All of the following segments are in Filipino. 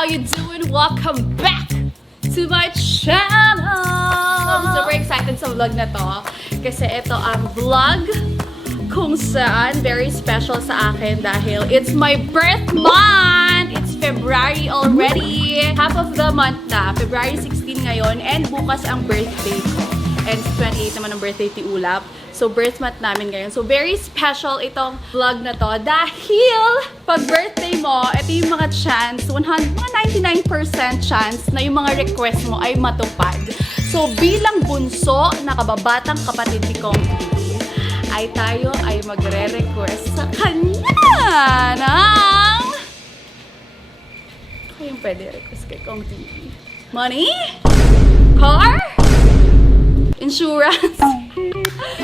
how you doing? Welcome back to my channel! So, I'm super excited sa vlog na to kasi ito ang vlog kung saan very special sa akin dahil it's my birth month! It's February already! Half of the month na, February 16 ngayon, and bukas ang birthday ko. And 28 naman ang birthday ni Ulap. So, birth month namin ngayon. So, very special itong vlog na to dahil pag birthday mo, ito yung mga chance, mga 99% chance na yung mga request mo ay matupad. So, bilang bunso na kababatang kapatid ni Kong TV, ay tayo ay magre-request sa kanya ng... Kayong pwede request kay Kong TV? Money? Car? Insurance?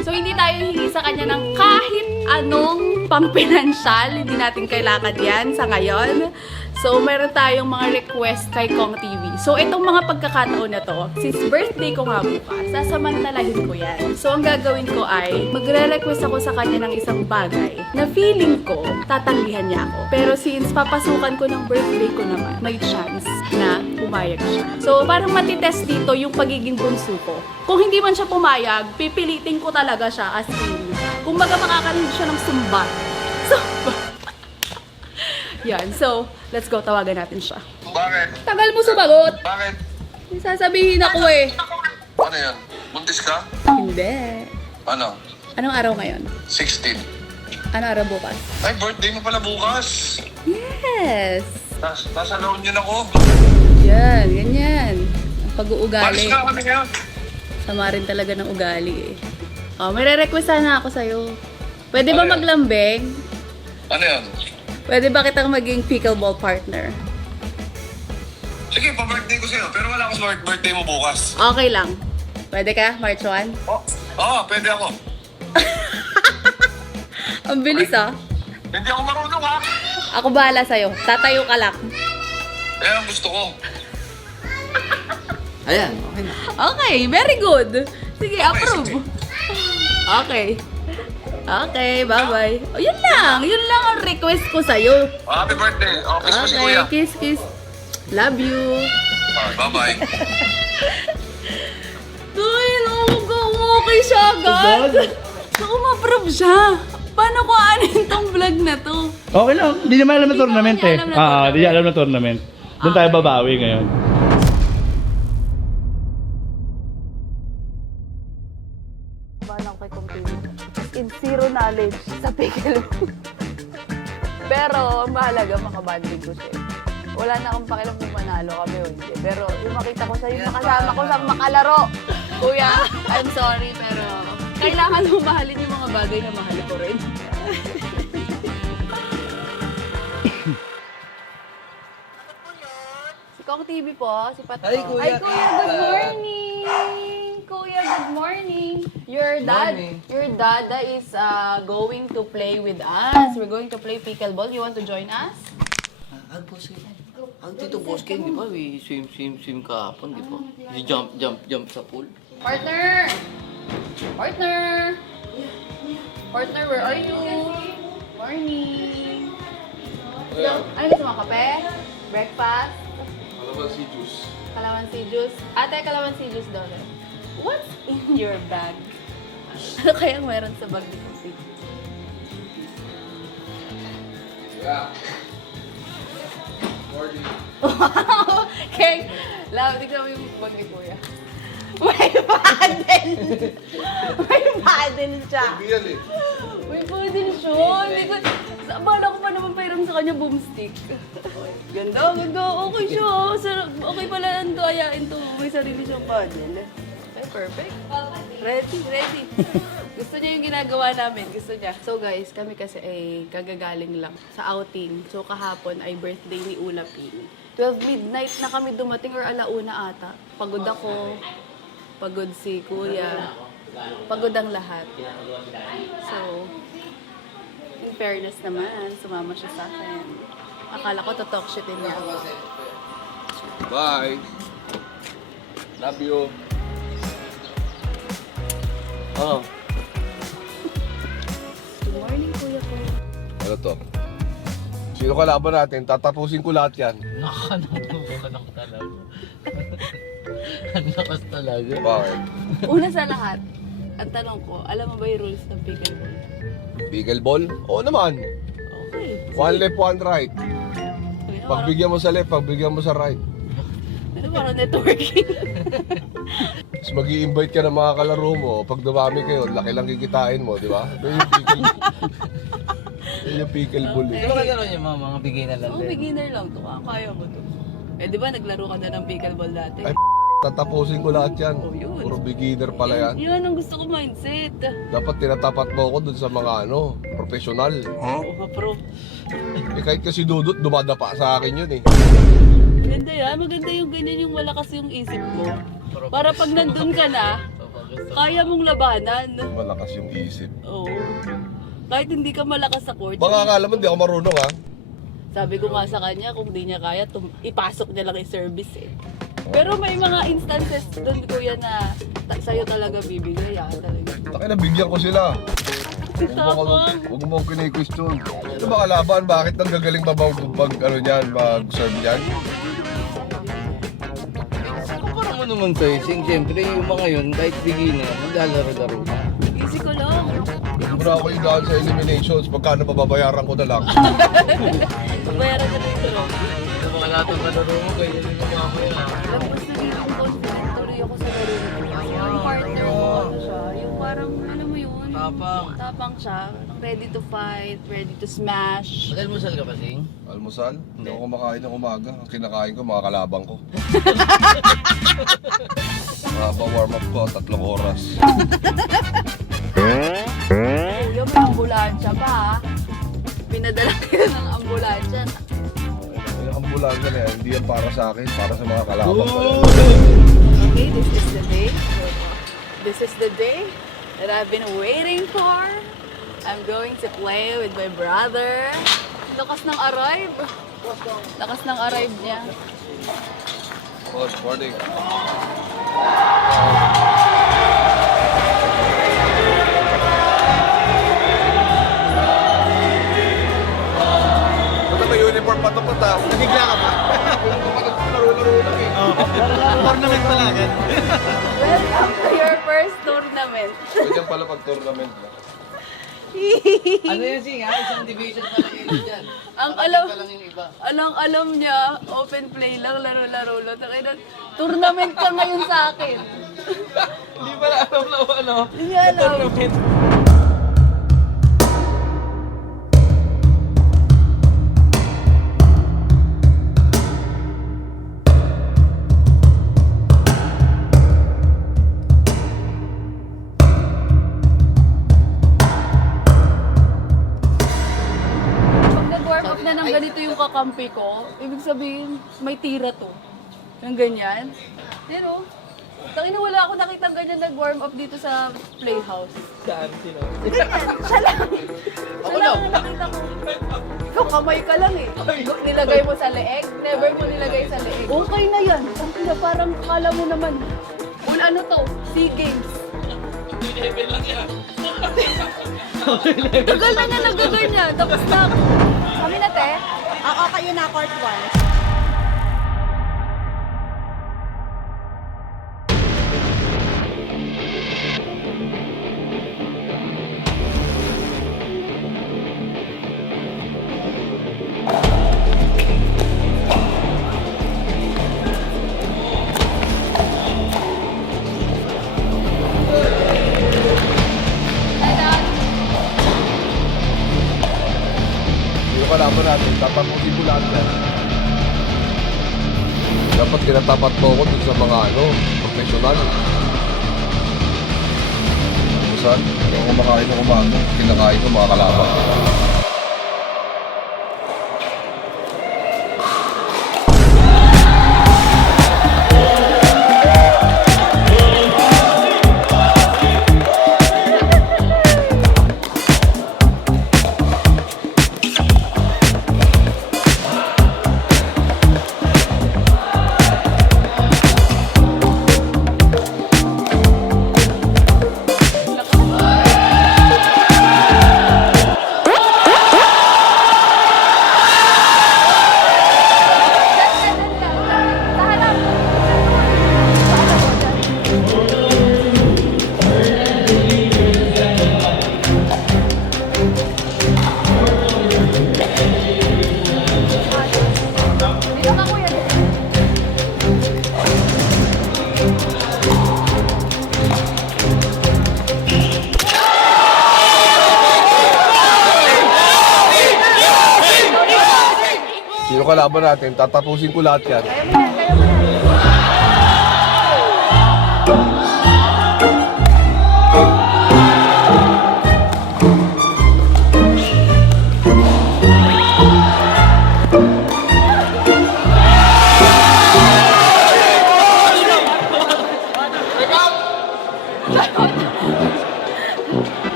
So, hindi tayo hihingi sa kanya ng kahit anong pang-pinansyal. Hindi natin kailangan yan sa ngayon. So, meron tayong mga request kay Kong TV. So, itong mga pagkakataon na to, since birthday ko nga bukas, sasamantalahin ko yan. So, ang gagawin ko ay, magre-request ako sa kanya ng isang bagay na feeling ko, tatanggihan niya ako. Pero since papasukan ko ng birthday ko naman, may chance na pumayag siya. So, parang matitest dito yung pagiging bunso ko. Kung hindi man siya pumayag, pipilitin ko talaga siya as in. Kung baga makakaroon siya ng sumbat. So, yan. So, let's go. Tawagan natin siya. Bakit? Tagal mo sumagot. Bakit? May sasabihin ako eh. Ano yan? Buntis ka? Hindi. Ano? Anong araw ngayon? 16. Anong araw bukas? Ay, birthday mo pala bukas. Yes. Nasa loan yun ako. Yan. Ganyan. Ang pag-uugali. Balis na kami ngayon. Sama rin talaga ng ugali eh. Oh, may re-request sana ako sa'yo. Pwede ba Ano yan? maglambing? Ano yan? Pwede ba kitang maging pickleball partner? Sige, pa-birthday ko sa'yo. Pero wala akong birthday mo bukas. Okay lang. Pwede ka? March 1? Oo, pwede ako. Ang bilis ah. Hindi ako marunong ha. Ako bahala sa'yo. Tatayo ka lang. Yan ang gusto ko. Ayan, okay na. Okay, very good. Sige, approve. sige. Okay. Okay, bye-bye. Oh, yun lang. Yun lang ang request ko sa'yo. Happy birthday. Oh, kiss mo si Okay, Kuya. kiss, kiss. Love you. Bye-bye. Uy, okay siya agad. So, umapprove siya. Paano ko aanin tong vlog na to? Okay lang. Hindi naman alam na Hindi tournament naman eh. niya alam na tournament. Hindi niya alam na tournament. Doon tayo babawi ngayon. Balang kay computer. In zero knowledge sa pickle. Pero, ang mahalaga, makabanding ko siya. Wala na akong pakialam kung manalo kami o hindi. Pero, yung makita ko sa yung makasama ko sa makalaro. Kuya, I'm sorry, pero kailangan mo mahalin yung mga bagay na mahal ko rin. Si Kong TV po, si Pat. Hi, Kuya. Ay, Kuya, good morning! Kuya, good morning! Your dada is going to play with us. We're going to play pickleball. You want to join us? Ang boss King. Ang Tito Boss King, di ba? We swim kahapon, di ba? You jump sa pool. Partner! Partner! Partner, where are you? Morning! Ano gusto mo? Kape? Breakfast? Kalamansi juice. Kalamansi juice? Ate, kalamansi juice daw. What's in your bag? Ano kayang meron sa bag ni Kuya? Yeah. Morning. Wow! Keng, love, tignan mo yung bag ni Kuya. May paddle! May paddle siya! Yan eh. May paddle siya! Hindi ko... Bala ko pa naman pairam sa kanya boomstick. Ganda, ganda. Okay siya. Sarap. Okay pala ang ayain to. May sarili siyang paddle. Okay, perfect. Ready. Gusto niya yung ginagawa namin. Gusto niya. So guys, kami kasi ay kagagaling lang sa outing. So kahapon ay birthday ni Ulapin. 12 midnight na kami dumating or alauna ata. Pagod ako. Pagod si Kuya. Pagod ang lahat. So, in fairness naman, sumama siya sa akin. Akala ko to-talk shitin niya. Bye. Love you. Oh. Good morning, Kuya ko. Ano to? Sino kalaban natin? Tatapusin ko lahat yan. Nakanang talaga. Ang lakas talaga. Bakit? Una sa lahat, ang tanong ko, alam mo ba yung rules ng pickleball? Pickleball? Oo naman. Okay. One left, one right. Ano, Pagbigyan mo sa left, pagbigyan mo sa right. parang networking. Tapos mag-i-invite ka ng mga kalaro mo. Pag dumami kayo, laki lang kikitain mo, di ba? Yun yung pickleball. Okay. Eh. Di ba kalaro niyo mga beginner lang Oh, din? beginner lang to. Kaya mo to. Eh, di ba naglaro ka na ng pickleball dati? Ay, tatapusin ko lahat yan. Oh, yun. Puro beginner pala yan. Yun ang gusto ko mindset. Dapat tinatapat mo ako dun sa mga professional. Oh, pro. Eh kahit kasi dudot, dumadapa sa akin yun eh. Maganda yan. Maganda yung ganyan yung malakas yung isip mo. Para pag nandun ka na, kaya mong labanan. Malakas yung isip. Oo. Kahit hindi ka malakas sa court. Baka akala mo hindi ako marunong ha. Sabi ko nga sa kanya, kung di niya kaya, ipasok niya lang yung service eh. Pero may mga instances doon kuya na sa'yo talaga bibigay talaga. Taki na bigyan ko sila. Tapos, Huwag mo akong kini-question. Ano ba kalaban? Bakit nang gagaling ba pag mag-serve niyan? Parang mo naman sa'yo, siyempre yung mga yun, kahit beginner, maglalaro-laro na. easy ko lang. Mura ako yung daan sa eliminations. Pagkano babayaran ko na lang. Bayaran na rin ito. Yung mga lahat ng kalaro mo, kaya yun yung mga mo yun. Alam ko sa yung confident tuloy ako sa laro ko. Yung partner ko, ano siya, yung parang, alam mo yun, Tapang. tapang siya, ready to fight, ready to smash. Mag-almusal ka ba, Sing? Almusal? Hindi ako kumakain ng umaga. Ang kinakain ko, mga kalabang ko. Mahaba warm up ko, 3 oras. Kuya, may ambulansya pa ha. Pinadala kayo ng ambulansya. Yung ambulansya na yan, hindi yan para sa akin, para sa mga kalabang ko. Okay, this is the day. This is the day that I've been waiting for. I'm going to play with my brother. Lakas ng arrive. Lakas ng arrive niya. Good morning. Ba't may uniform pa ito punta? Nabigla ka ba? Laro-laro lang eh. Tournament pala agad. Welcome to your first tournament. Ganyan pala pag tournament na. Ano yun, Sing, ha? Isang division pa lang yun dyan. Ang alam, Pa lang yung iba. alam niya, open play lang, laro-laro lang. Takina, tournament ka ngayon sa akin. Hindi pala alam na ano. Hindi niya alam. Tournament. Pag nag-warm up na ng ganito yung kakampi ko, ibig sabihin, may tira to. Yung ganyan. Pero, takina wala ako nakitang ganyan nag-warm up dito sa playhouse. Saan sino? Ganyan, siya lang. Siya lang ang nakita ko. Ikaw, kamay ka lang eh. Nilagay mo sa leeg, never mo nilagay sa leeg. Okay na yan. Takina, parang kala mo naman. Kung ano to, SEA Games. Tagal na nga nagaganyan. Tapos na ako. Kami na, te. Oo, kayo na court 1. Yung kalaban natin, tatapusin ko lahat yan. Dapat tinatapat mo ako dun sa mga professional. Saan? Hindi ako kumakain ng umaga. Kinakain ko mga kalabang. laban natin. Tatapusin ko lahat yan. Kaya mo yan, kaya mo yan.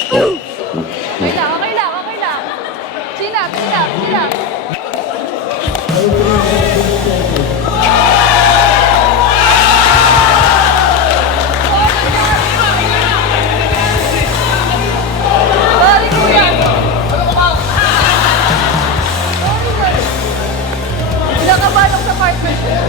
Okay lang, okay lang, okay lang. Chin up, chin up, chin up. Sorry, kuya. Kinakabahan ako sa partnership.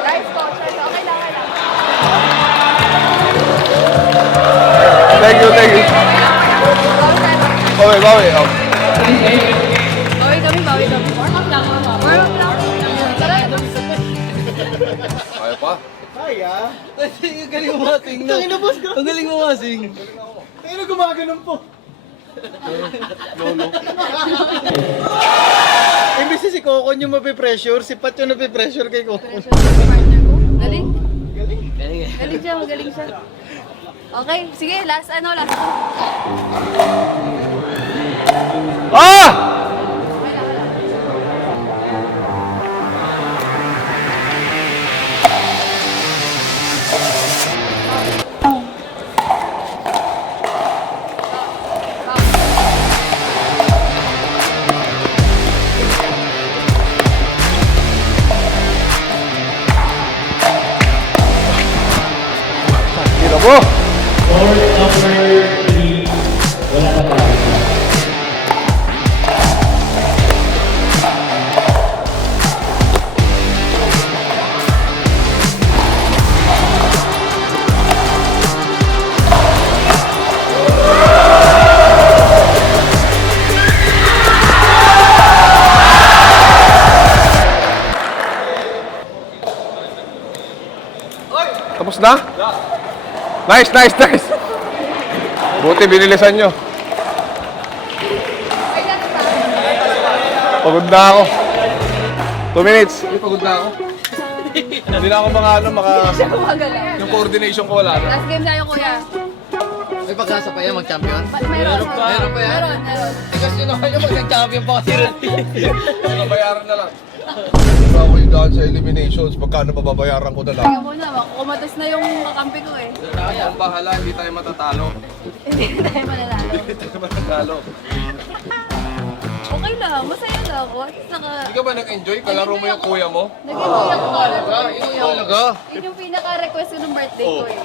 Guys, coach, okay lang, okay lang. Thank you, thank you. Bawi, bawi. Oh. Bawi kami, bawi kami. Warm up lang, warm up. Warm up lang. Tara. Kaya pa? Kaya? Ang galing mo masing. Tangina boss ko. Ang galing mo masing. Tangina gumaganon po. Lolo. Imbis si Coco yung mapipressure, si Pat yung napipressure kay Coco. Partner ko. Galing. Galing Galing siya, magaling siya. Okay, sige, last ano, last two. Ah! Tira mo! Tapos na? Nice, nice, nice! Buti binilisan nyo. Pagod na ako. 2 minutes. Pagod na ako. Hindi na ako Siya gumagalaw. yung coordination ko wala na. Last game tayo, kuya. May pag-asa pa yan mag-champion? Meron pa. Meron pa yan? Meron. Kasi naman yung mag-champion pa kasi rin. Bayaran na lang. Diba ako yung daan sa eliminations, magkano babayaran ko na lang. Kaya muna, kumatas na yung kakampi ko eh. Ang bahala, hindi tayo matatalo. Hindi na tayo manalalo. Hindi tayo matatalo. Okay lang, masaya na ako. At saka, Hindi ka ba nag-enjoy? Kalaro mo yung kuya mo? nag-enjoy ako. Talaga? Yun yung pinaka-request ko ng birthday ko eh.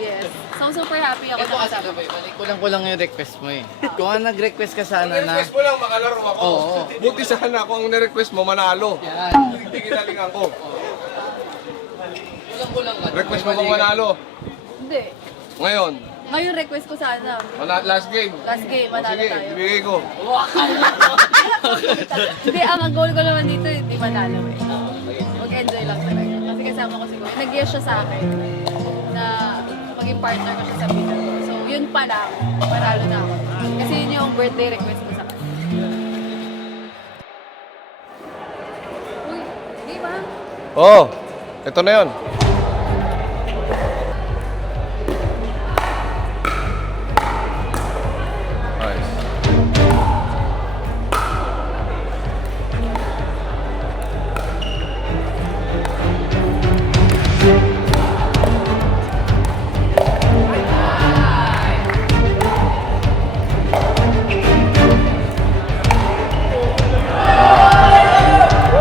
Yes. So, super happy ako Ito na kasi kasama. gabay, kulang-kulang yung request mo eh. Kung nag-request ka sana na... Request mo lang, makalaro ako. Oo. Buti sana kung ang nirequest mo, manalo. Yan. Hindi kinalingan ko. Kulang-kulang ka. Request mo bang manalo? Hindi. Ngayon, Ngayon, request ko sana. last game. Last game, manalo Sige, tayo. ibigay ko. Hindi, ang goal ko naman dito, hindi manalo eh. Mag-enjoy lang talaga. Kasi kasama ko siguro. Nag-yes siya sa akin na maging partner ko siya sa pinag ko. So, yun pa lang, manalo na ako. Kasi yun yung birthday request ko sa kanya. Uy, di ba? Oo, ito na yun. Nice.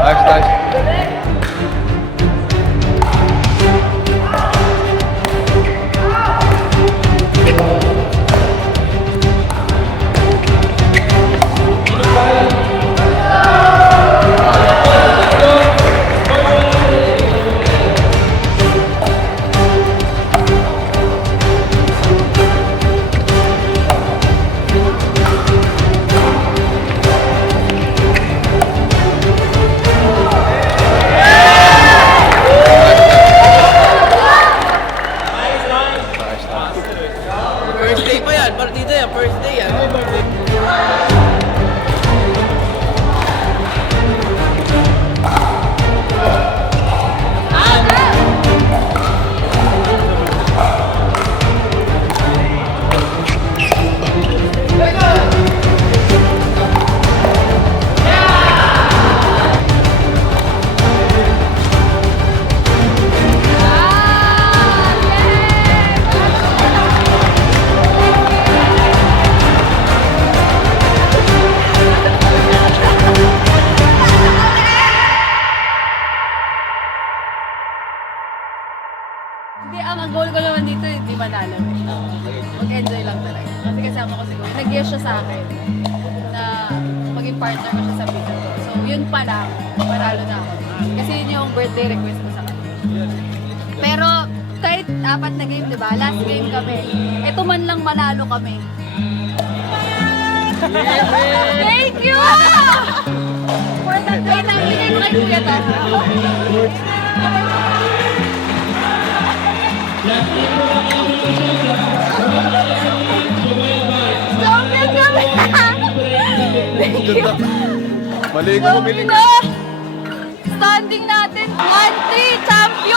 Nice, nice. manalo. Mag-enjoy lang talaga. Kasi kasama ko si Kuya. Nag-yes siya sa akin na maging partner ko siya sa video ko. So, yun pa lang, manalo na ako. Kasi yun yung birthday request ko sa kanya. Pero, kahit 4 na game, di ba? Last game kami. Ito man lang manalo kami. Thank you! For that, wait lang, bigay ko kay Kuya ta. Stop it kami! Thank you! Mali ko bumili. Standing natin, 1-3 champion!